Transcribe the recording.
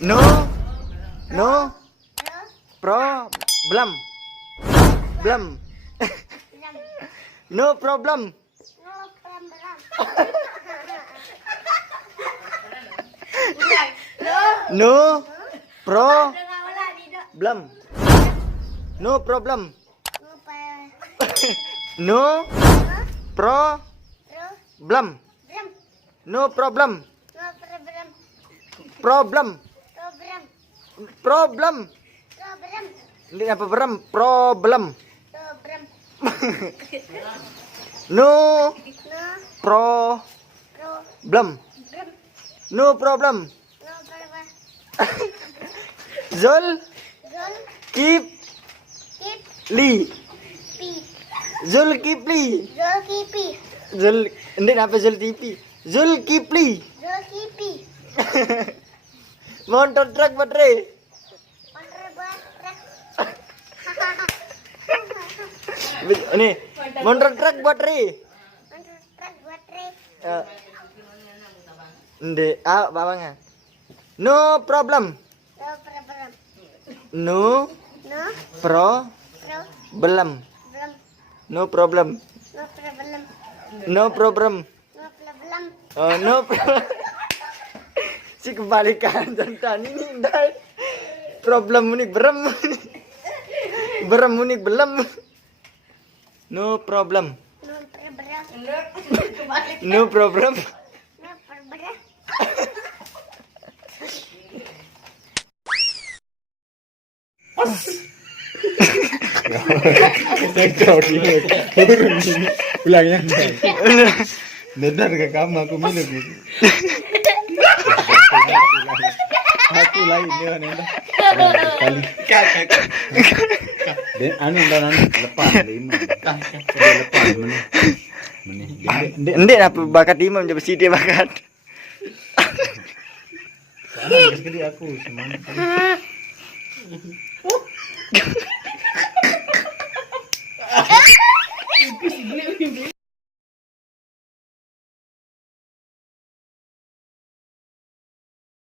No. No. Problem. Blum. No problem. No problem. No problem. No problem. No problem. Problem. Problem. Ini apa beram? Problem. No problem. No problem. Zul keep li. Zulkifli. Zul ini apa Zulkifli? Zulkifli. Motor truk baterai. Ini motor truk baterai. Ndek, bawangnya. No problem. No problem. No problem. No problem. Oh, no problem. Si kebalikan tentang ini dai. Problem unik berem. Berem unik belum. No problem. No problem. Ulangnya benar ke kamu aku minum gitu. Aku lagi dia nenda kali dan anu lepas lima lepas Ndek apa bakat imam jadi si dia bakat. sana gede aku semangat